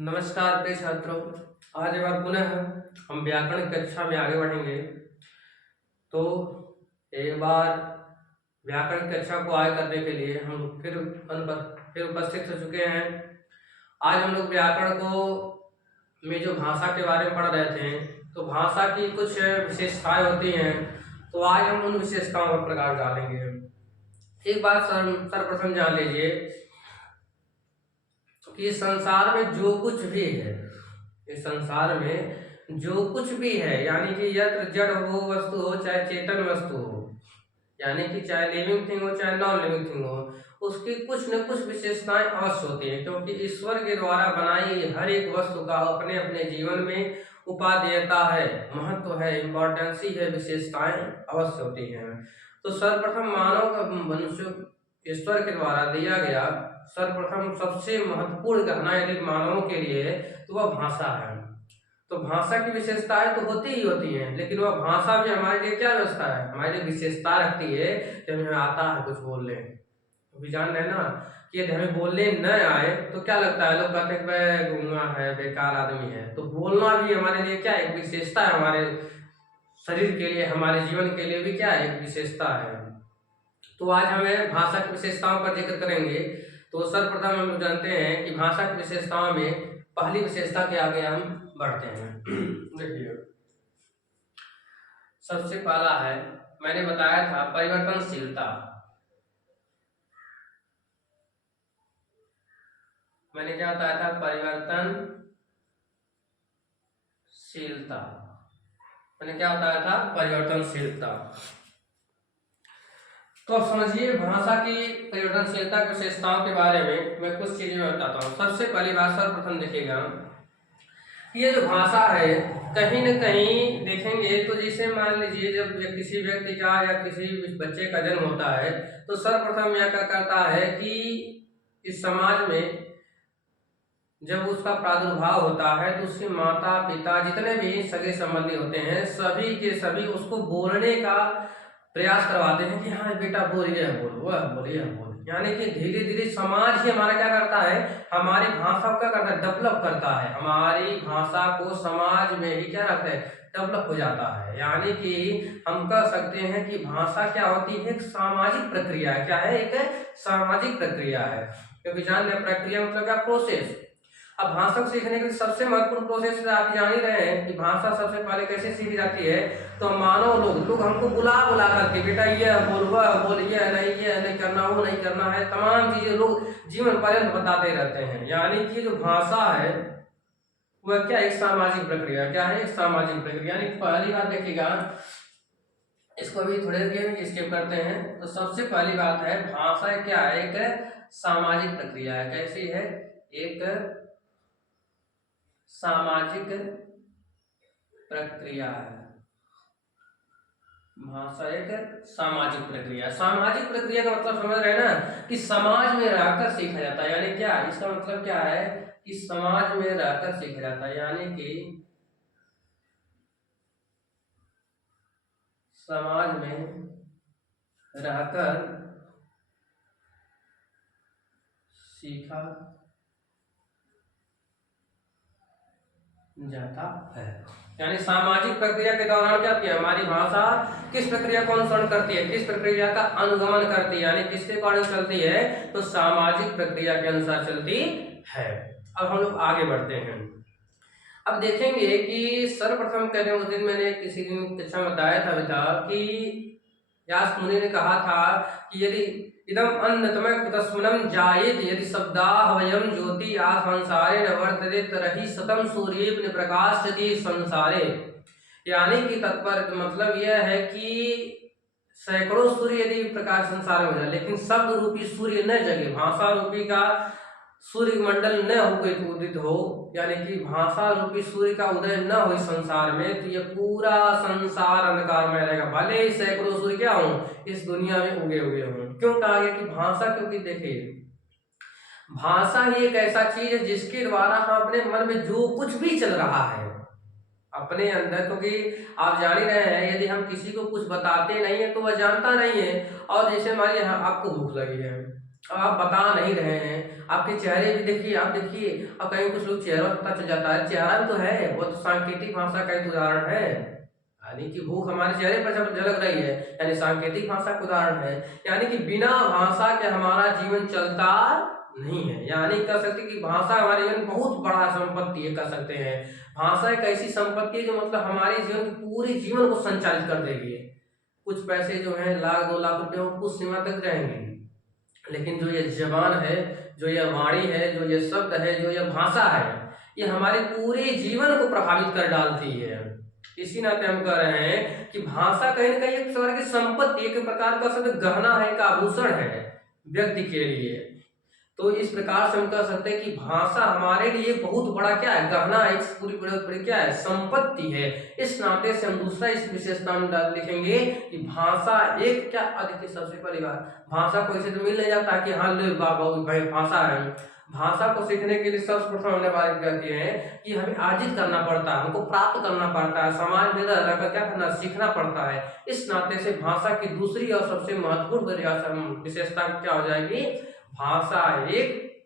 नमस्कार प्रिय छात्रों। आज एक बार पुनः हम व्याकरण कक्षा में आगे बढ़ेंगे। तो एक बार व्याकरण कक्षा को आगे करने के लिए हम लोग फिर उपस्थित हो चुके हैं। आज हम लोग व्याकरण को में जो भाषा के बारे में पढ़ रहे थे, तो भाषा की कुछ विशेषताएं होती हैं। तो आज हम उन विशेषताओं पर प्रकाश डालेंगे। एक बात सर्वप्रथम जान लीजिए कि इस संसार में जो कुछ भी है, इस संसार में जो कुछ भी है, यानी कि यत्र जड़ हो वस्तु हो चाहे चेतन वस्तु हो, यानी कि चाहे लिविंग थिंग हो चाहे नॉन लिविंग थिंग हो, उसकी कुछ न कुछ विशेषताएं अवश्य होती हैं। क्योंकि ईश्वर के द्वारा बनाई हर एक वस्तु का अपने अपने जीवन में उपादेयता है, महत्व है, इम्पोर्टेंसी है, विशेषताएं अवश्य होती हैं। तो सर्वप्रथम मानव का मनुष्य ईश्वर के द्वारा दिया गया सर्वप्रथम सबसे महत्वपूर्ण गहना यदि मानवों के लिए तो वह भाषा है। तो भाषा की विशेषताएं तो होती ही होती हैं, लेकिन वह भाषा भी हमारे लिए क्या व्यवस्था है, हमारे लिए विशेषता रखती है कि हमें आता है कुछ बोलने। तो भी जान रहे ना कि यदि हमें बोलने न आए तो क्या लगता है, लोग कहते हैं वह गूंगा है, बेकार आदमी है। तो बोलना भी हमारे लिए क्या एक विशेषता है, हमारे शरीर के लिए, हमारे जीवन के लिए भी क्या एक विशेषता है। तो आज हमें भाषा की विशेषताओं पर जिक्र करेंगे। तो सर्वप्रथम हम लोग जानते हैं कि भाषा की विशेषताओं में पहली विशेषता के आगे हम बढ़ते हैं। देखिए, सबसे पहला है, मैंने बताया था परिवर्तनशीलता। मैंने क्या बताया था, परिवर्तनशीलता। मैंने क्या बताया था, परिवर्तनशीलता। तो अब समझिए भाषा की परिवर्तनशीलता की विशेषताओं के बारे में मैं कुछ चीजें बताता हूँ। सबसे पहली बात सर्वप्रथम देखिएगा, ये जो भाषा है कहीं न कहीं देखेंगे तो जैसे मान लीजिए जब किसी व्यक्ति का या किसी बच्चे का जन्म होता है, तो सर्वप्रथम यह क्या करता है कि इस समाज में जब उसका प्रादुर्भाव होता है तो उसके माता पिता जितने भी सगे संबंधी होते हैं सभी के सभी उसको बोलने का प्रयास करवाते हैं कि हाँ बेटा बोलिए, बोलो वह बोलिए, बोलो। यानी कि धीरे धीरे समाज ही हमारा क्या करता है, हमारी भाषा को क्या करता है, डेवलप करता है। हमारी भाषा को समाज में ही क्या रखता है, डेवलप हो जाता है। यानी कि हम कह सकते हैं कि भाषा क्या होती है, एक सामाजिक प्रक्रिया है। क्या है, एक सामाजिक प्रक्रिया है। क्योंकि जान रहे प्रक्रिया मतलब क्या, प्रोसेस। अब भाषा सीखने के सबसे महत्वपूर्ण प्रोसेस आप जान ही रहे हैं कि भाषा सबसे पहले कैसे सीखी जाती है। तो मानव लोग हमको बुला बुला करके बेटा ये बोल, वह बोल, ये नहीं करना, वो नहीं करना है, तमाम चीजें लोग जीवन पर्यंत बताते रहते हैं। यानी कि जो भाषा है वह क्या, एक सामाजिक प्रक्रिया। क्या है, एक सामाजिक प्रक्रिया। यानी पहली बात देखिएगा, इसको भी थोड़ी देर स्किप करते हैं। तो सबसे पहली बात है, भाषा क्या है, एक सामाजिक प्रक्रिया है। कैसी है, एक सामाजिक प्रक्रिया है। भाषा एक सामाजिक प्रक्रिया। सामाजिक प्रक्रिया का मतलब समझ रहे हैं ना कि समाज में रहकर सीखा जाता है। यानी क्या, इसका मतलब क्या है कि समाज में रहकर सीखा जाता है। यानी कि समाज में रहकर सीखा जाता है। यानी सामाजिक प्रक्रिया के दौरान क्या किया, हमारी भाषा किस प्रक्रिया को अनुसरण करती है, किस प्रक्रिया का अनुगमन करती है, यानी किसके अकॉर्डिंग चलती है, तो सामाजिक प्रक्रिया के अनुसार चलती है। अब हम लोग आगे बढ़ते हैं। अब देखेंगे कि सर्वप्रथम कहते हैं, उस दिन मैंने किसी दिन कक्षा में बताया था कि व्यास मुनि ने कहा था कि यदि इदम अन्नतमय कुतस्मनम जायेत यदि शब्दाः वयम ज्योति आ संसारे न वर्तते तरहि शतम सूर्येऽपि न प्रकाशति संसारे। यानी कि तत्पर मतलब यह है कि सैकड़ों सूर्य यदि प्रकाश संसार में हो जाए, लेकिन शब्द रूपी सूर्य न जगे, भाषा रूपी का सूर्य मंडल न हो उदित हो, यानी कि भाषा रूपी सूर्य का उदय न हो इस संसार में, तो ये पूरा संसार अंधकार में रहेगा। भले ही सैकड़ों सूर्य क्या हो इस दुनिया में उगे हुए हों। क्यों कहा गया कि भाषा, क्योंकि देखिए भाषा ही एक ऐसा चीज है जिसके द्वारा हम अपने मन में जो कुछ भी चल रहा है अपने अंदर, क्योंकि आप जान ही रहे हैं यदि हम किसी को कुछ बताते नहीं है तो वह जानता नहीं है। और जैसे मान लीजिए आपको भूख लगी है, अब आप बता नहीं रहे हैं, आपके चेहरे भी देखिए, आप देखिए, और कहीं कुछ लोग चेहरा पता चल जाता है, चेहरा भी तो है, वो तो सांकेतिक भाषा का एक उदाहरण है। यानी कि भूख हमारे चेहरे पर जब झलक रही है, यानी सांकेतिक भाषा का उदाहरण है। यानी कि बिना भाषा के हमारा जीवन चलता नहीं है। यानी कह सकते कि भाषा हमारे जीवन में बहुत बड़ा संपत्ति है, कह सकते हैं। भाषा एक ऐसी संपत्ति है जो मतलब हमारे जीवन के पूरे जीवन को संचालित कर देगी। कुछ पैसे जो हैं, लाख 2 लाख रुपए, वो कुछ सीमा तक रहेंगे, लेकिन जो ये जबान है, जो ये वाणी है, जो ये शब्द है, जो ये भाषा है, ये हमारे पूरे जीवन को प्रभावित कर डालती है। इसी नाते हम कह रहे हैं कि भाषा कहीं ना कहीं एक प्रकार की संपत्ति, एक प्रकार का शब्द गहना है, एक आभूषण है व्यक्ति के लिए। तो इस प्रकार से हम कह सकते हैं कि भाषा हमारे लिए बहुत बड़ा क्या है, गहना है, इस पूरी क्या है, संपत्ति है। इस नाते से हम दूसरा इस विशेषता में लिखेंगे कि भाषा एक क्या, देखिए सबसे पहली बात, भाषा को ऐसे तो मिल नहीं जाता कि हाँ ले बाबा भाई भाषा है। भाषा को सीखने के लिए सर्वप्रथम हमने बात कहती है कि हमें अर्जित करना पड़ता है, हमको प्राप्त करना पड़ता है, समाज में रहकर क्या करना, सीखना पड़ता है। इस नाते से भाषा की दूसरी और सबसे महत्वपूर्ण विशेषता क्या हो जाएगी, भाषा एक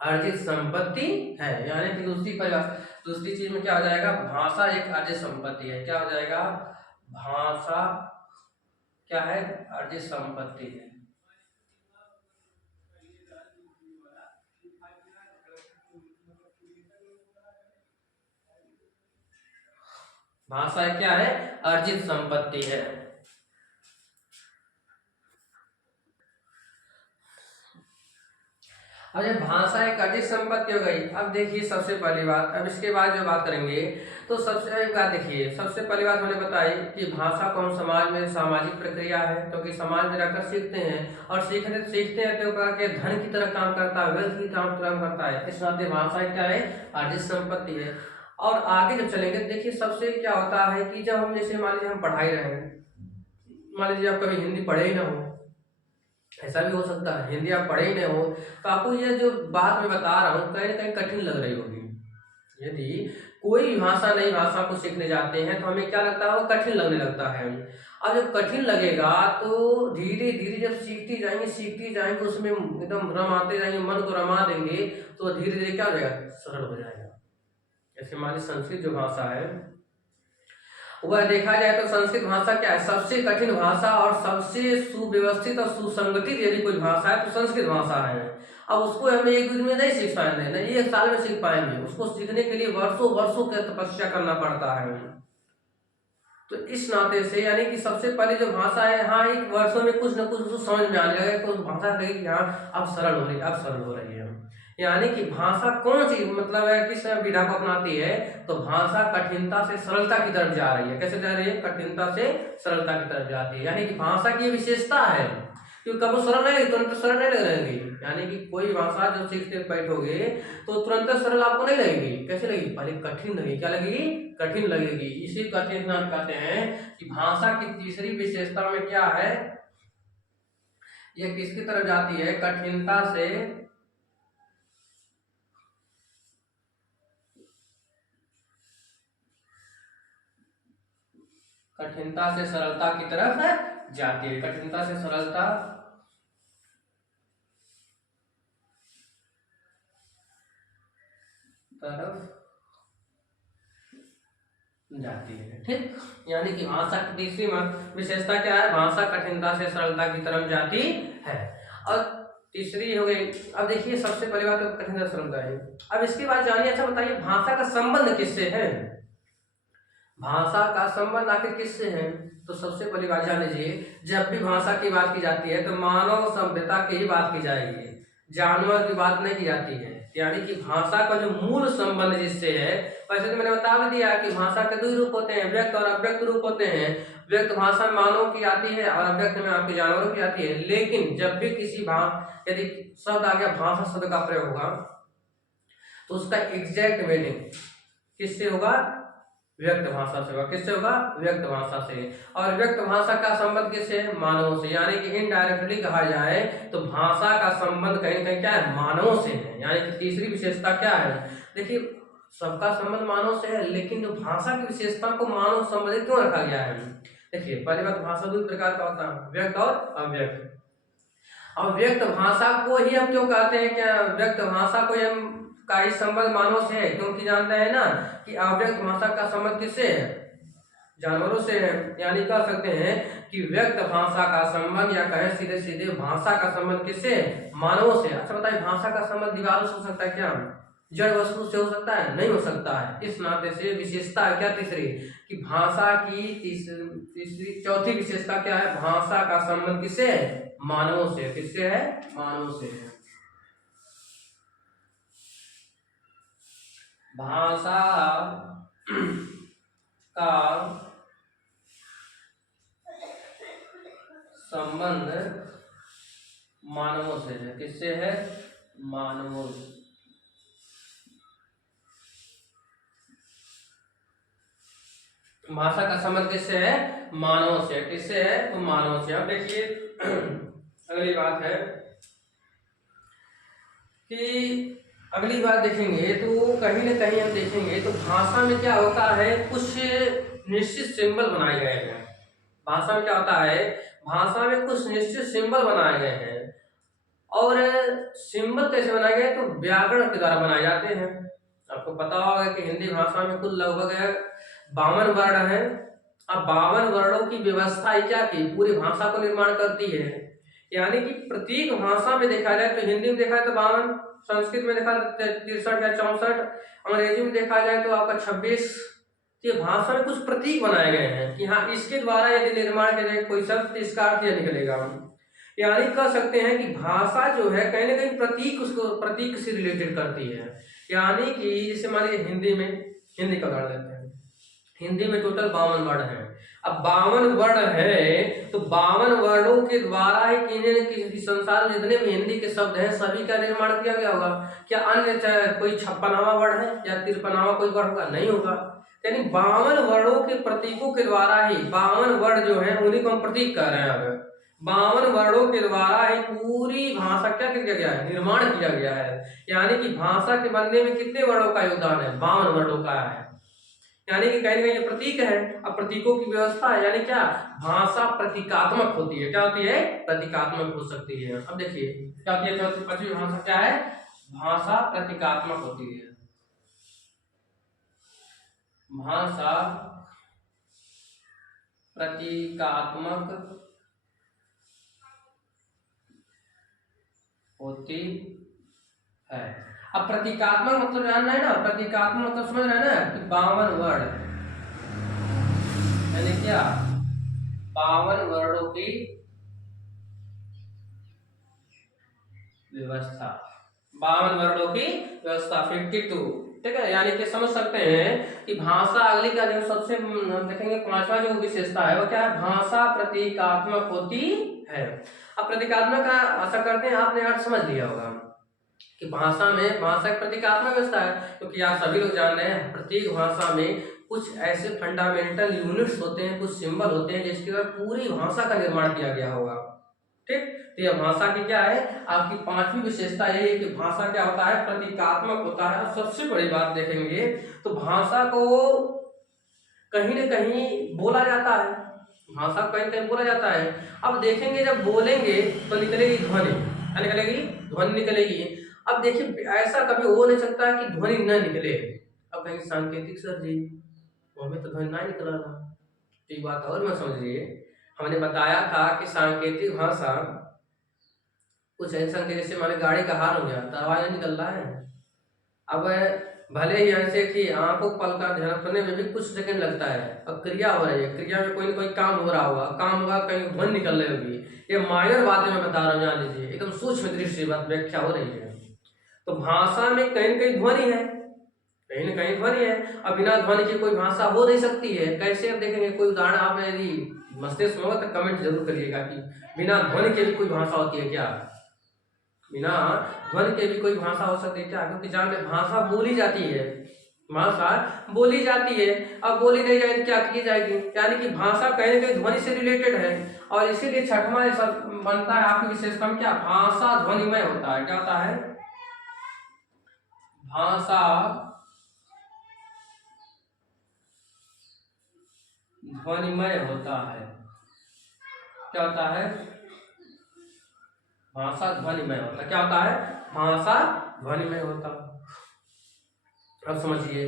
अर्जित संपत्ति है। यानी कि दूसरी चीज में क्या हो जाएगा, भाषा एक अर्जित संपत्ति है। क्या हो जाएगा, भाषा क्या है, अर्जित संपत्ति है। भाषा क्या है, अर्जित संपत्ति है। अब जब भाषा एक अर्जित संपत्ति हो गई, अब देखिए सबसे पहली बात, अब इसके बाद जो बात करेंगे तो सबसे पहली बात देखिए, सबसे पहली बात मैंने बताई कि भाषा को हम समाज में सामाजिक प्रक्रिया है, क्योंकि तो समाज में रहकर सीखते हैं, और सीखते हैं तो के धन की तरह काम करता है, वेल्थ की काम करता है। इस नाते भाषा क्या है, अर्जित संपत्ति है। और आगे जब चलेंगे देखिए सबसे क्या होता है कि जब हम जैसे मान लीजिए हम पढ़ाई रहे हैं, मान लीजिए आप कभी हिंदी पढ़े ही ना हो, ऐसा भी हो सकता है हिंदी आप पढ़े ही नहीं हो, तो आपको ये जो बात मैं बता रहा हूँ कहीं ना कहीं कठिन लग रही होगी। यदि कोई भाषा नई भाषा को सीखने जाते हैं तो हमें क्या लगता है, वो कठिन लगने लगता है। और जब कठिन लगेगा तो धीरे धीरे जब सीखती जाएंगे उसमें एकदम रमाते जाएंगे, मन को रमा देंगे, तो धीरे धीरे क्या हो जाएगा, सरल हो जाएगा। जैसे हमारी संस्कृत जो भाषा है, वह देखा जाए तो संस्कृत भाषा क्या है, सबसे कठिन भाषा और सबसे सुव्यवस्थित और सुसंगठित यदि कोई भाषा है तो संस्कृत भाषा है। अब उसको हमें एक दिन में नहीं सीख पाएंगे, नहीं एक साल में सीख पाएंगे, उसको सीखने के लिए वर्षों वर्षों की तपस्या करना पड़ता है। तो इस नाते से यानी कि सबसे पहले जो भाषा है, हाँ एक वर्षों में कुछ न कुछ समझ में आने लगे, तो भाषा कहेगी हाँ अब सरल हो रही है, अब सरल हो रही है। यानी कि भाषा कौन सी मतलब है, किस विधा को अपनाती है, तो भाषा कठिनता से सरलता की तरफ जा रही है। कैसे जा रही है, कठिनता से सरलता की तरफ जाती है। यानी कि भाषा की विशेषता है, क्योंकि कब सरल नहीं, तुरंत सरल नहीं लगेगी। यानी कि कोई भाषा जो सीखते बैठोगे तो तुरंत सरल आपको नहीं लगेगी, कैसे लगेगी, पहले कठिन लगेगी। क्या लगेगी, कठिन लगेगी। इसी कठिन नाम कहते हैं कि भाषा की तीसरी विशेषता में क्या है, यह किसकी तरफ जाती है, कठिनता से सरलता की तरफ जाती है, कठिनता से सरलता तरफ जाती है। ठीक, यानी कि भाषा की तीसरी विशेषता क्या है, भाषा कठिनता से सरलता की तरफ जाती है। और तीसरी हो गई, अब देखिए सबसे पहली बात तो कठिनता सरलता है। अब इसके बाद जानिए, अच्छा बताइए भाषा का संबंध किससे है, भाषा का संबंध आखिर किससे है। तो सबसे पहली बात जान लीजिए, जब भी भाषा की बात की जाती है तो मानव सभ्यता की ही बात की जाएगी, जानवर की बात नहीं की जाती है। यानी कि भाषा का जो मूल संबंध जिससे है, वैसे तो मैंने बता भी दिया कि भाषा के दो रूप होते हैं, व्यक्त और अव्यक्त रूप होते हैं। व्यक्त भाषा में मानव की आती है और अव्यक्त में आपके जानवरों की आती है। लेकिन जब भी किसी यदि शब्द आ गया, भाषा शब्द का प्रयोग होगा, तो उसका एग्जैक्ट मीनिंग किससे होगा, व्यक्त भाषा से होगा। किससे होगा, व्यक्त भाषा से। और व्यक्त भाषा का संबंध किससे है, मानवों से। यानी कि इनडायरेक्टली कहा जाए तो भाषा का संबंध कहीं ना कहीं क्या है, मानवों से है। यानी कि तीसरी विशेषता क्या है, देखिए सबका संबंध मानव से है, लेकिन जो भाषा की विशेषता को मानव संबंधित क्यों रखा गया है। देखिए पहली बात, भाषा दो प्रकार का होता है, व्यक्त और अव्यक्त। अब व्यक्त भाषा को ही हम क्यों कहते हैं, क्या व्यक्त भाषा को ही हम का ही संबंध मानव से है, क्योंकि जानते हैं ना कि अव्यक्त भाषा का संबंध किससे है, जानवरों से है। यानी कह सकते हैं कि व्यक्त भाषा का संबंध, या कहें सीधे सीधे भाषा का संबंध किससे है, मानवों से। अच्छा बताइए, भाषा का संबंध दीवारों से हो सकता है क्या, जड़ वस्तु से हो सकता है, नहीं हो सकता है। इस नाते से विशेषता है क्या तीसरी, कि भाषा की तीसरी चौथी विशेषता क्या है, भाषा का संबंध किससे है, मानवों से। किससे है, मानवों से है। भाषा का संबंध मानवों से है। किससे है, मानवों से। भाषा का संबंध किससे है, मानवों से। किससे है, तो मानवों से। अब देखिए अगली बात है कि अगली बात देखेंगे तो कहीं ना कहीं हम देखेंगे तो भाषा में क्या होता है, कुछ निश्चित सिंबल बनाए गए हैं। भाषा में क्या होता है, भाषा में कुछ निश्चित सिंबल बनाए गए हैं। और सिंबल कैसे बनाए गए, तो व्याकरण के द्वारा बनाए जाते हैं। आपको पता होगा कि हिंदी भाषा में कुल लगभग 52 वर्ण हैं। अब 52 वर्णों की व्यवस्था ही क्या की पूरी भाषा को निर्माण करती है। यानी कि प्रत्येक भाषा में देखा जाए तो हिंदी में देखा जाए तो 52, संस्कृत में देखा जाए 63 या 64, अंग्रेजी में देखा जाए तो आपका 26। ये भाषा में कुछ प्रतीक बनाए गए हैं कि हाँ इसके द्वारा यदि निर्माण किया कोई शब्द तो इसका अर्थ यह निकलेगा। यानी कह सकते हैं कि भाषा जो है कहीं ना कहीं प्रतीक, उसको प्रतीक से रिलेटेड करती है। यानी कि जैसे मान लीजिए हिंदी में, हिंदी का उदाहरण लेते हैं, हिंदी में टोटल 52 वर्ण है। अब 52 वर्ण है तो 52 वर्णों के द्वारा ही किसी संसार में जितने भी हिंदी के शब्द हैं सभी का निर्माण किया गया होगा। क्या अन्य कोई 56वां वर्ण है या 53वां कोई वर्ण होगा, नहीं होगा। यानी 52 वर्णों के प्रतीकों के द्वारा ही 52 वर्ण जो है उन्हीं को हम प्रतीक कह रहे हैं। अब 52 वर्णों के द्वारा ही पूरी भाषा क्या किया गया है, निर्माण किया गया है। यानी कि भाषा के बनने में कितने वर्णों का योगदान है, 52 वर्णों का है। यानी कि कहीं ना कहीं ये प्रतीक है। अब प्रतीकों की व्यवस्था है, यानी क्या भाषा प्रतीकात्मक होती है। क्या होती है, प्रतीकात्मक हो सकती है। अब देखिए क्या होती है, पांचवी भाषा क्या है, भाषा प्रतीकात्मक होती है। भाषा प्रतीकात्मक होती है। अब प्रतीकात्मक मतलब जानना है ना, प्रतीकात्मक मतलब समझ रहे हैं ना कि 52 वर्ण, यानी क्या 52 वर्णों की व्यवस्था, 52 वर्णों की व्यवस्था 52, ठीक है। यानी कि समझ सकते हैं कि भाषा अगली का जो सबसे देखेंगे 5वां जो विशेषता है वो क्या है, भाषा प्रतीकात्मक होती है। अब प्रतीकात्मक का आशा करते हैं आपने अर्थ समझ लिया होगा कि भाषा में भाषा एक प्रतीकात्मक व्यवस्था है, क्योंकि आप सभी लोग जान रहे हैं प्रत्येक भाषा में कुछ ऐसे फंडामेंटल यूनिट्स होते हैं, कुछ सिंबल होते हैं जिसके द्वारा पूरी भाषा का निर्माण किया गया होगा। ठीक, तो यह भाषा की क्या है, आपकी 5वीं विशेषता यही है कि भाषा क्या होता है, प्रतीकात्मक होता है। और सबसे बड़ी बात देखेंगे तो भाषा को कहीं न कहीं बोला जाता है, भाषा कहीं कहीं बोला जाता है। अब देखेंगे जब बोलेंगे तो निकलेगी ध्वनि, क्या निकलेगी, ध्वनि निकलेगी। अब देखिए ऐसा कभी हो नहीं सकता कि ध्वनि न निकले। अब कहेंगे सांकेतिक सर जी वो हमें तो ध्वनि ना निकला था, तो ये बात और मैं समझिए, हमने बताया था कि सांकेतिक भाषा कुछ ऐसा कि जैसे माने गाड़ी का हार हो गया तो आवाज नहीं निकल रहा है। अब भले ही ऐसे कि आंखों पल का झपकने में भी कुछ सेकंड लगता है, अब क्रिया हो रही है, क्रिया में कोई ना कोई काम हो रहा होगा, काम होगा कहीं ध्वनि निकल रही होगी। ये माइनर बातें मैं बता रहा हूँ, जान लीजिए एकदम सूक्ष्म दृष्टि बात व्याख्या हो रही है। तो भाषा में कहीं न कहीं ध्वनि है, कहीं न कहीं ध्वनि है। अब बिना ध्वनि की कोई भाषा हो नहीं सकती है। कैसे, अब देखेंगे कोई उदाहरण आप यदि मस्तिष्क में होगा तो कमेंट जरूर करिएगा कि बिना ध्वनि के भी कोई भाषा होती है क्या, बिना ध्वनि के भी कोई भाषा हो सकती है क्या। क्योंकि जान ले भाषा बोली जाती है, भाषा बोली जाती है। अब बोली नहीं जाए तो क्या की जाएगी, यानी कि भाषा कहीं न कहीं ध्वनि से रिलेटेड है। और इसीलिए 6वां बनता है आपकी विशेषता में क्या, भाषा ध्वनिमय होता है। क्या होता है, भाषा ध्वनिमय होता है। क्या होता है, भाषा ध्वनिमय होता है। क्या होता है? भाषा ध्वनिमय होता। अब समझिए,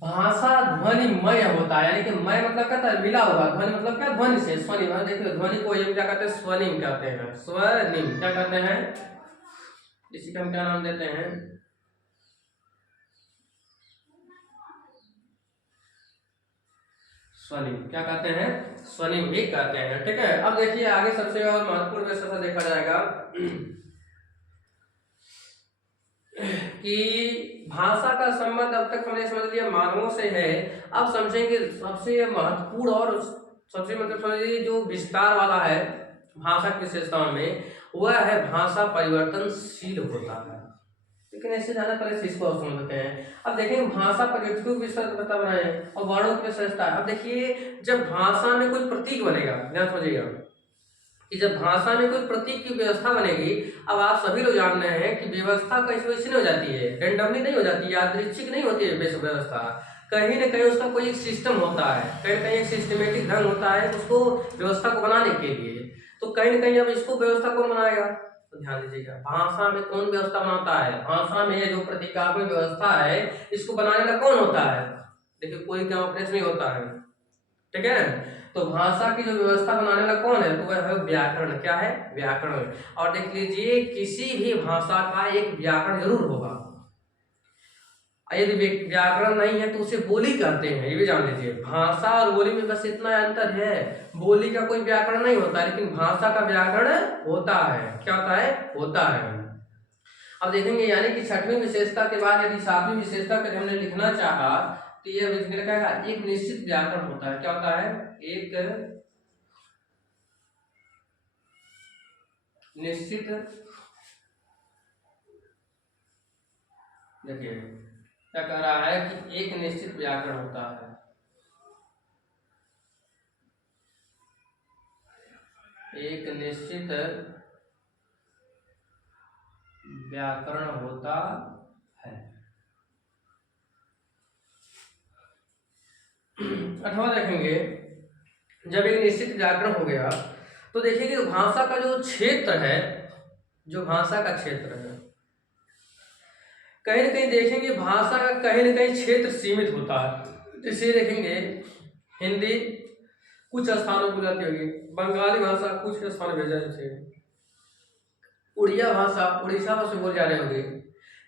भाषा ध्वनिमय होता है, यानी कि मय मतलब क्या था? मिला हुआ। ध्वनि मतलब क्या? ध्वनि से। स्वनिम, देखिए ध्वनि को ये क्या कहते हैं? स्वनिम कहते हैं। स्वनिम क्या कहते हैं? इसी का हम क्या नाम देते हैं? स्वनिम। क्या कहते हैं? स्वनिम भी कहते हैं। ठीक है। अब देखिए आगे सबसे और महत्वपूर्ण विषय देखा जाएगा कि भाषा का संबंध अब तक हमने समझ लिया मानवों से है। अब समझेंगे सबसे महत्वपूर्ण और सबसे मतलब समझिए जो विस्तार वाला है भाषा की विशेषताओं में, वह है भाषा परिवर्तनशील होता है। लेकिन ऐसे जाना पहले इसको और समझते हैं। अब देखेंगे भाषा परिवर्तन की विशेषता बता रहे हैं और वर्णों की विशेषता। अब देखिए जब भाषा में कोई प्रतीक बनेगा, ध्यान समझिएगा कि जब भाषा में कोई प्रतीक की व्यवस्था बनेगी, अब आप सभी लोग जान रहे हैं कि व्यवस्था कैसे वैसे नहीं हो जाती है, रेंडमली नहीं हो जाती है, यादृच्छिक नहीं होती है व्यवस्था। कहीं ना कहीं उसका कोई एक सिस्टम होता है, कहीं कहीं एक सिस्टमेटिक ढंग होता है उसको व्यवस्था को बनाने के लिए। तो कहीं ना कहीं अब इसको व्यवस्था कौन बनाएगा? तो ध्यान दीजिएगा, भाषा में कौन व्यवस्था बनाता है? भाषा में जो प्रतीकात्मक व्यवस्था है इसको बनाने का कौन होता है? देखिए कोई क्या ऑपरेशन नहीं होता है। ठीक है। तो भाषा की जो व्यवस्था बनाने वाला कौन है? तो वह है व्याकरण। क्या है? व्याकरण। और देख लीजिए किसी भी भाषा का एक व्याकरण जरूर होगा। यदि व्याकरण नहीं है तो उसे बोली कहते हैं, ये भी जान लीजिए। भाषा और बोली में बस इतना अंतर है, बोली का कोई व्याकरण नहीं होता लेकिन भाषा का व्याकरण होता है। क्या होता है? होता है। अब देखेंगे यानी कि छठवीं विशेषता के बाद यदि सातवीं विशेषता को हमने लिखना चाहा तो यह क्या है? एक निश्चित व्याकरण होता है। क्या होता है? एक निश्चित, देखिए क्या कह रहा है कि एक निश्चित व्याकरण होता है। एक निश्चित व्याकरण होता है। अथवा देखेंगे जब एक निश्चित व्याकरण हो गया तो देखिए कि भाषा का जो क्षेत्र है, जो भाषा का क्षेत्र है, कहीं ना कहीं देखेंगे भाषा का कहीं ना कहीं क्षेत्र सीमित होता है। जैसे देखेंगे हिंदी कुछ स्थानों पर जाती होगी, बंगाली भाषा कुछ स्थानों भेजा जाती है, उड़िया भाषा उड़ीसा में से बोल जा रहे होंगे।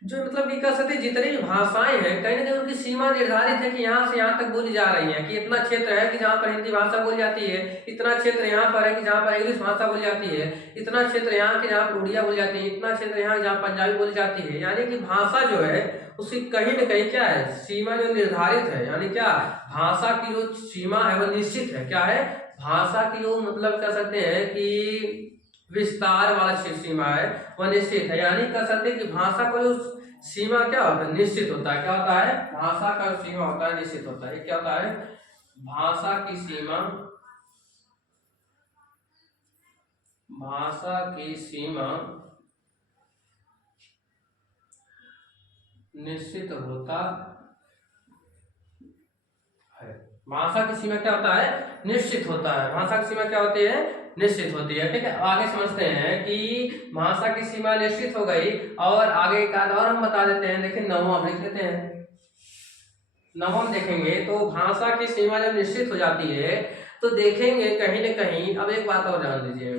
जो मतलब कि कह सकते जितनी भी भाषाएं हैं कहीं ना कहीं उनकी सीमा निर्धारित है कि यहाँ से यहाँ तक बोली जा रही है, कि इतना क्षेत्र है कि जहाँ पर हिंदी भाषा बोली जाती है, इतना क्षेत्र यहाँ पर है कि जहाँ पर इंग्लिश भाषा बोली जाती है, इतना क्षेत्र यहाँ के जहाँ पर उड़िया बोली जाती है, इतना क्षेत्र यहाँ जहाँ पंजाबी बोली जाती है। यानी कि भाषा जो है उसकी कहीं ना कहीं क्या है? सीमा जो निर्धारित है। यानी क्या? भाषा की जो सीमा है वह निश्चित है। क्या है? भाषा की जो मतलब कह सकते हैं कि विस्तार वाला सीमा है वह निश्चित है। यानी कह सकते हैं कि भाषा का जो सीमा क्या होता है? निश्चित होता है। क्या होता है? भाषा का सीमा होता है निश्चित होता है। क्या होता है? भाषा की सीमा, भाषा की सीमा निश्चित होता है। भाषा की सीमा क्या होता है? निश्चित होता है। भाषा की सीमा क्या होती है? निश्चित होती है। ठीक है। आगे समझते हैं कि भाषा की सीमा निश्चित हो गई और आगे एक आध और हम बता देते हैं। देखिए नवम लिख लेते हैं। नवम देखेंगे तो भाषा की सीमा जब निश्चित हो जाती है तो देखेंगे कहीं ना कहीं, अब एक बात और जान लीजिए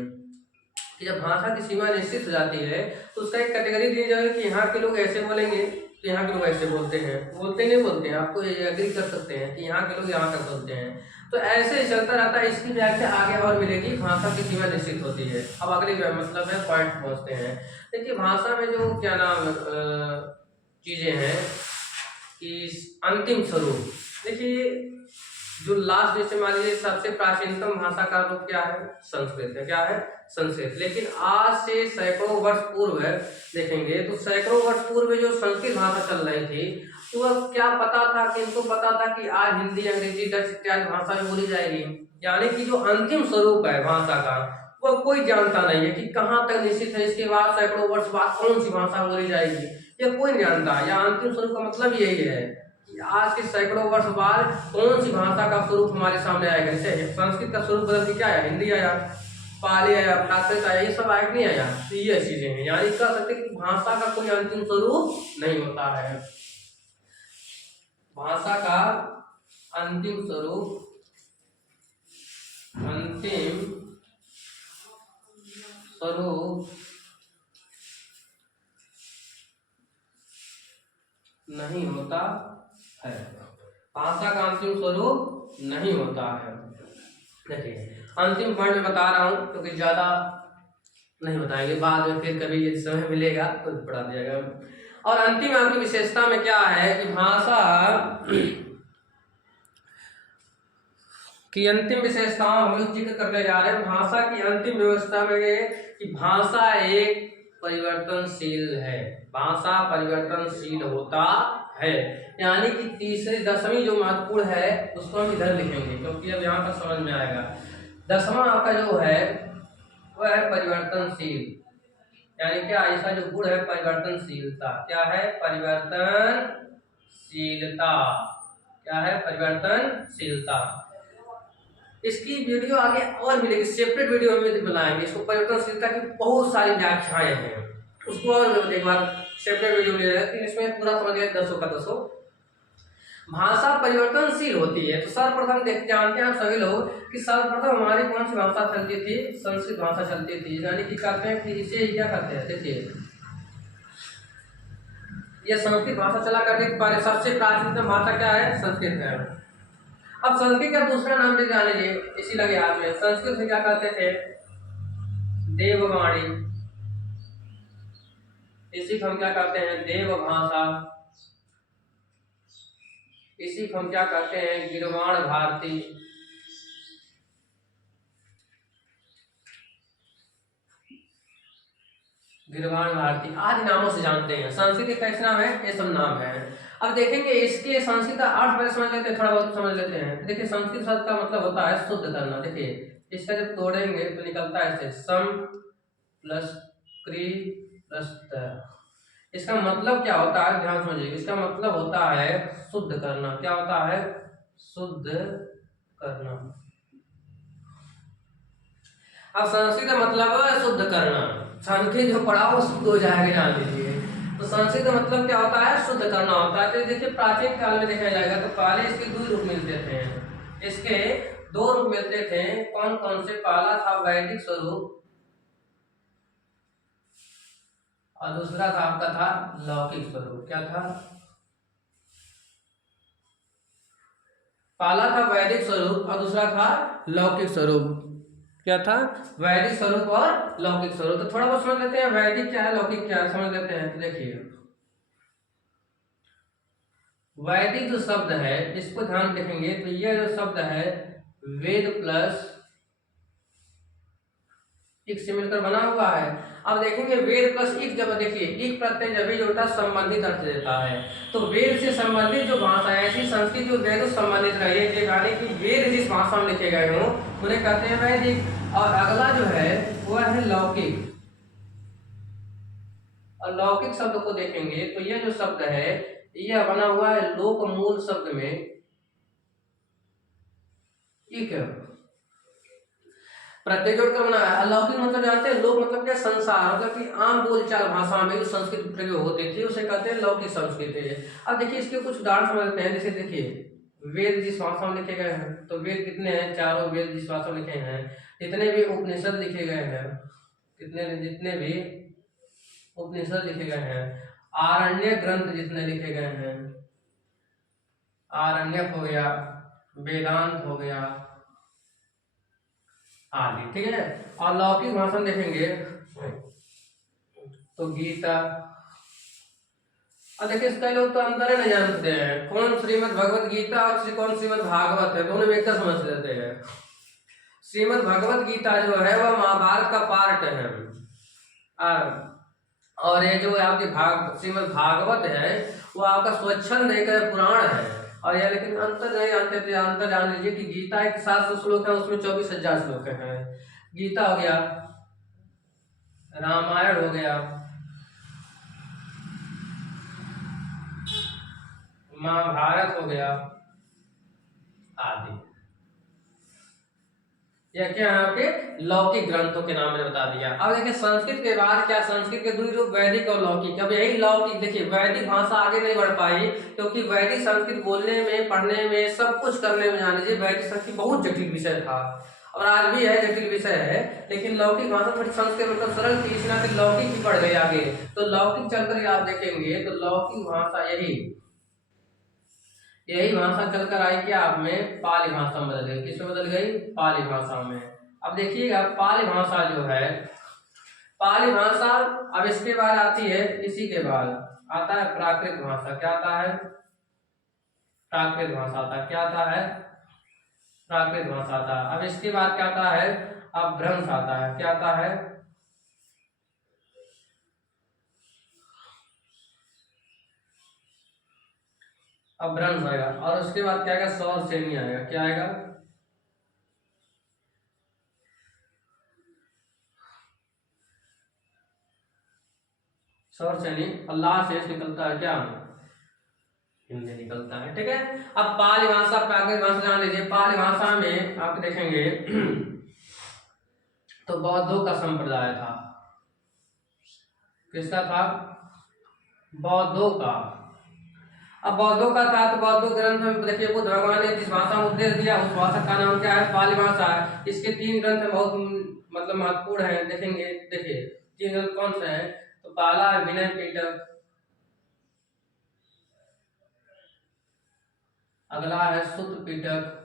कि जब भाषा की सीमा निश्चित हो जाती है तो उसका एक कैटेगरी दी जाएगी कि यहाँ के लोग ऐसे बोलेंगे तो यहाँ के लोग ऐसे बोलते हैं, बोलते नहीं बोलते हैं, आपको ये एग्री कर सकते हैं कि यहाँ के लोग यहाँ तक बोलते हैं। तो ऐसे चलता रहता है। इसकी व्याख्या आगे और मिलेगी। भाषा की सीमा निश्चित होती है। अब अगले मतलब है पॉइंट पहुँचते हैं। देखिए भाषा में जो क्या नाम चीजें हैं कि अंतिम स्वरूप, देखिए जो लास्ट जैसे मान लीजिए सबसे प्राचीनतम भाषा का रूप क्या है? संस्कृत है। क्या है? संस्कृत। लेकिन आज से सैकड़ों वर्ष पूर्व देखेंगे तो सैकड़ों वर्ष पूर्व जो संस्कृत भाषा चल रही थी तो वह क्या पता था कि इनको पता था कि आज हिंदी अंग्रेजी डच इत्यादि भाषा में बोली जाएगी। यानी कि जो अंतिम स्वरूप है भाषा का वह कोई जानता नहीं है कि कहाँ तक निश्चित है, इसके बाद सैकड़ों वर्ष बाद कौन सी भाषा बोली जाएगी, यह कोई नहीं जानता। या अंतिम स्वरूप का मतलब यही है कि आज के सैकड़ों वर्ष बाद कौन सी भाषा का स्वरूप हमारे सामने आएगा। जैसे संस्कृत का स्वरूप बदल के क्या है? हिंदी आया। पाली आया, प्राकृत आया, ये सब आया नहीं आया, तो ये चीजें हैं। यानी कह सकते कि भाषा का कोई अंतिम स्वरूप नहीं होता है। भाषा का अंतिम स्वरूप नहीं होता है। भाषा का अंतिम स्वरूप नहीं होता है। देखिए अंतिम पॉइंट में बता रहा हूँ क्योंकि ज्यादा नहीं बताएंगे, बाद में फिर कभी यदि समय मिलेगा तो पढ़ा दिया जाएगा। और अंतिम आपकी विशेषता में क्या है कि भाषा की अंतिम विशेषताओं हम लोग जिक्र करने जा रहे हैं। भाषा की अंतिम व्यवस्था में ये कि भाषा एक परिवर्तनशील है। भाषा परिवर्तनशील होता है, यानी कि तीसरी 10वीं जो महत्वपूर्ण है उसको हम इधर लिखेंगे क्योंकि अब यहाँ पर समझ में आएगा। 10वां आपका जो है वह है परिवर्तनशील, यानी क्या इसका जो गुण है परिवर्तनशीलता। क्या है? परिवर्तनशीलता। क्या है? परिवर्तनशीलता। इसकी वीडियो आगे और मिलेगी, सेपरेट वीडियो में बनाएंगे इसको। परिवर्तनशीलता की बहुत सारी व्याख्याएं हैं, उसको और एक बार सेपरेट वीडियो में लेकिन इसमें पूरा समझ गए 10 का 10। भाषा परिवर्तनशील होती है तो सर्वप्रथम जानते हैं आप सभी लोग कि सर्वप्रथम हमारी कौन सी भाषा चलती थी? संस्कृत भाषा चलती थी। यानी कि कहते हैं कि इसे क्या कहते हैं? देखिए ये संस्कृत भाषा चला करती थी पहले। सबसे प्राचीनतम भाषा क्या है? संस्कृत है। अब संस्कृत का दूसरा नाम भी जान लीजिए, इसी लगे हाथ में। संस्कृत से क्या कहते थे? देववाणी। इसी को हम क्या कहते हैं? देव भाषा। इसी को हम क्या कहते हैं? गिरवाण भारती। गिरवाण भारती आदि नामों से जानते हैं। संस्कृत के कैसे नाम है? ये सब नाम है। अब देखेंगे इसके संस्कृत का अर्थ पहले समझ लेते हैं, थोड़ा बहुत समझ लेते हैं। देखिए संस्कृत शब्द का मतलब होता है शुद्ध करना। देखिए इसका जब तोड़ेंगे तो निकलता है ऐसे सम प्लस क्री प्लस त। इसका मतलब क्या होता है? ध्यान समझिए। इसका मतलब होता है शुद्ध करना। क्या होता है? शुद्ध करना। अब संस्कृत का मतलब शुद्ध करना। संस्कृत जो पढ़ा वो शुद्ध हो जाएगा, जान लीजिए। तो संस्कृत का मतलब क्या होता है? शुद्ध करना होता है। तो देखिए प्राचीन काल में देखा जाएगा तो पहले इसके दो रूप मिलते थे। इसके दो रूप मिलते थे। कौन कौन से? पहला था वैदिक स्वरूप और दूसरा था आपका था लौकिक स्वरूप। क्या था? पहला था वैदिक स्वरूप और दूसरा था लौकिक स्वरूप। क्या था? वैदिक स्वरूप और लौकिक स्वरूप। तो थोड़ा बहुत समझ लेते हैं वैदिक क्या है लौकिक क्या है, समझ लेते हैं। तो देखिए वैदिक जो शब्द है इसको ध्यान देखेंगे तो यह जो शब्द है वेद प्लस इक से मिलकर बना हुआ है। अब देखेंगे वेद प्लस इक, जब देखिए इक प्रत्यय जब भी जोड़ता है संबंधित अर्थ देता है। तो वेद से संबंधित जो भाषा है ऐसी संस्कृत जो वेद से संबंधित रही है, यानी कि वेद जिस भाषा में लिखे गए हों उन्हें कहते हैं वैदिक। और अगला जो है वह है लौकिक। और लौकिक शब्द को देखेंगे तो यह जो शब्द है यह बना हुआ है लोक मूल शब्द में इक प्रत्यय जोड़कर बना है। अलौकिक मतलब जानते हैं? लोक मतलब क्या? संसार। मतलब कि आम बोलचाल भाषा में जो संस्कृत प्रयोग होती थी उसे कहते हैं लौकिक संस्कृति। अब देखिए इसके कुछ उदाहरण समझते हैं। जैसे देखिए वेद जिस भाषा में लिखे गए हैं तो वेद कितने हैं? चारों वेद जिस भाषा में लिखे हैं। जितने भी उपनिषद लिखे गए हैं, जितने भी उपनिषद लिखे गए हैं, आरण्य ग्रंथ जितने लिखे गए हैं, आरण्यक हो गया, वेदांत हो गया आदि, ठीक है। और लौकिक भाषा देखेंगे तो गीता। और देखिए कई लोग तो अंतर ही नहीं जानते हैं कौन श्रीमद् भगवत गीता और कौन श्रीमद् भागवत है, दोनों में एक समझ लेते हैं। श्रीमद् भगवत गीता जो है वह महाभारत का पार्ट है। और ये जो आपके श्रीमद् भागवत है वो आपका स्वच्छंद एक पुराण है। और यह लेकिन अंतर नहीं जानते थे। अंतर जान लीजिए कि गीता एक 700 श्लोक है, उसमें 24,000 श्लोक है। गीता हो गया, रामायण हो गया, महाभारत हो गया आदि। या क्या है आपके लौकिक ग्रंथों के नाम मैंने बता दिया। अब देखिए संस्कृत के बाद क्या, संस्कृत के दूसरी रूप वैदिक और लौकिक। अब यही लौकिक, देखिए वैदिक भाषा आगे नहीं बढ़ पाई क्योंकि वैदिक संस्कृत बोलने में, पढ़ने में, सब कुछ करने में, जान लीजिए वैदिक संस्कृत बहुत जटिल विषय था और आज भी है, जटिल विषय है। लेकिन लौकिक भाषा थोड़ी संस्कृत मतलब सरल थी, इसलिए फिर लौकिक ही बढ़ गई आगे। तो लौकिक चलकर आप देखेंगे तो लौकिक भाषा यही भाषा चलकर आई क्या आप में, पाली भाषा में बदल गई। किसमें बदल गई, पाली भाषा में। अब देखिएगा पाली भाषा जो है, पाली भाषा, अब इसके बाद आती है, इसी के बाद आता है प्राकृत भाषा। क्या आता है, प्राकृत भाषा आता है। क्या आता है, प्राकृत भाषा आता है। अब इसके बाद क्या आता है, अपभ्रंश आता है। क्या आता है, अपभ्रंश आएगा। और उसके बाद क्या आएगा, स्वर श्रेणी आएगा। क्या आएगा, स्वर श्रेणी। अल्लाह से निकलता है क्या, हिंदी निकलता है। ठीक है। अब पाली भाषा, प्राकृत भाषा जान लीजिए। पाली भाषा में आप देखेंगे तो बौद्धों का संप्रदाय था। किसका था, बौद्धों का। अब बौद्धों का था तो बौद्ध ग्रंथ में देखिए बुद्ध भगवान ने जिस भाषा में उपदेश दिया उस भाषा का नाम क्या है, पाली भाषा है। इसके 3 ग्रंथ बहुत मतलब महत्वपूर्ण है, देखेंगे। देखिए 3 ग्रंथ कौन से हैं, तो पहला है विनय पिटक, अगला है सूत्र पिटक,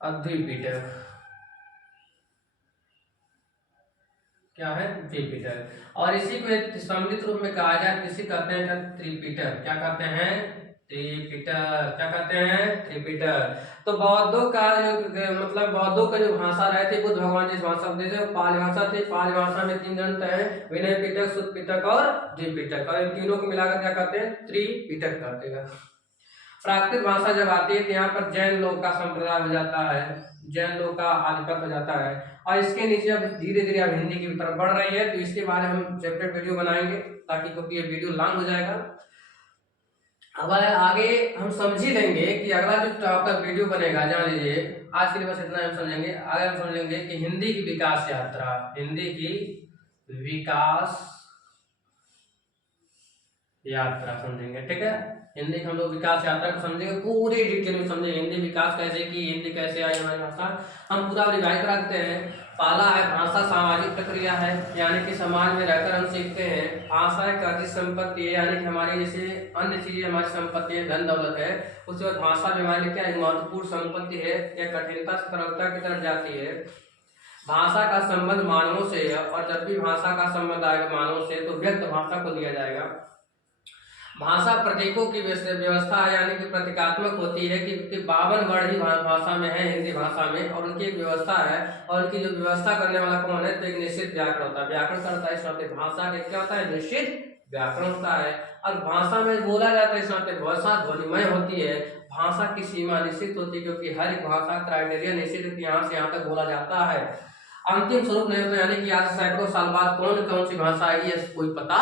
द्विपिटक। क्या है, द्विपिटक। और इसी को सम्मिलित रूप में कहा जाए, किसी कहते हैं त्रिपिटक। क्या कहते हैं, त्रिपिटक। क्या कहते हैं, त्रिपिटक। तो बौद्धों का जो मतलब बौद्धों का जो भाषा रहे थे, बुद्ध भगवान जिस भाषा उपदेश है वो पाली भाषा थी। पाली भाषा में 3 ग्रंथ है, विनय पिटक, सूत्र पिटक और द्विपिटक। और इन तीनों को मिलाकर क्या कहते हैं, त्रिपिटक कहते हैं। प्राकृत भाषा जब आती है तो यहाँ पर जैन लोग का संप्रदाय हो जाता है, जैन लोग का आधिपत्य हो जाता है। और इसके नीचे अब धीरे धीरे अब हिंदी की तरफ बढ़ रही है, तो इसके बारे में हम सेपरेट वीडियो बनाएंगे ताकि, क्योंकि ये वीडियो लॉन्ग हो जाएगा। अब आगे हम समझ ही लेंगे कि अगला जो आपका वीडियो बनेगा, जान लीजिए आज के लिए बस इतना हम समझेंगे। आगे हम समझेंगे कि हिंदी की विकास यात्रा, हिंदी की विकास यात्रा समझेंगे। ठीक है, हिंदी हम लोग विकास यात्रा को समझेंगे, पूरी डिटेल में समझेंगे। हिंदी विकास कैसे की, हिंदी कैसे आई हमारी भाषा, हम पूरा रिवाइज कराते हैं। पहला है भाषा सामाजिक प्रक्रिया है, यानी कि समाज में रहकर हम सीखते हैं। भाषा एक अर्जित संपत्ति है, यानी कि हमारी जैसे अन्य चीजें हमारी संपत्ति है, धन दौलत है, उसके बाद भाषा भी हमारे लिए क्या है, महत्वपूर्ण संपत्ति है। यह कठिनता से सरलता की तरफ जाती है। भाषा का संबंध मानवों से है, और जब भी भाषा का संबंध आएगा मानवों से तो व्यक्त भाषा को दिया जाएगा। भाषा प्रतीकों की व्यवस्था है, यानी कि प्रतीकात्मक होती है कि 52 वर्ण ही भाषा में है, हिंदी भाषा में, और उनकी एक व्यवस्था है। और उनकी जो व्यवस्था करने वाला कौन है, तो एक निश्चित व्याकरण होता है। व्याकरण का होता है इस नाते भाषा के क्या होता है, निश्चित व्याकरण होता है। और भाषा में बोला जाता है इस नाते भाषा ध्वनिमय होती है। भाषा की सीमा निश्चित होती है क्योंकि हर एक भाषा क्राइटेरिया निश्चित यहाँ से यहाँ तक बोला जाता है। अंतिम स्वरूप नहीं होता, यानी कि आज सैकड़ों साल बाद कौन सी भाषा आएगी कोई पता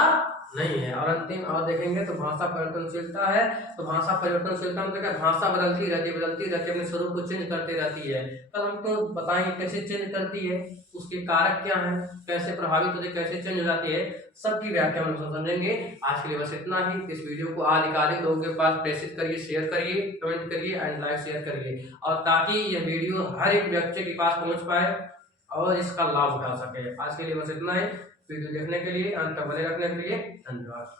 नहीं है। और अंतिम और देखेंगे तो भाषा परिवर्तनशीलता है। तो भाषा परिवर्तनशीलता मतलब क्या, भाषा बदलती रहती है, अपने स्वरूप को चेंज करती रहती है। तो हमको बताएंगे कैसे चेंज करती है, उसके कारक क्या है, कैसे प्रभावित होती है, कैसे चेंज हो जाती है, सबकी व्याख्या हम समझेंगे। आज के लिए बस इतना ही। इस वीडियो को अधिकाधिक लोगों के पास प्रेषित करिए, शेयर करिए, कमेंट करिए एंड लाइक शेयर करिए, और ताकि यह वीडियो हर एक व्यक्ति के पास पहुंच पाए और इसका लाभ उठा सके। आज के लिए बस इतना ही। वीडियो देखने के लिए, अंत तक बने रखने के लिए धन्यवाद।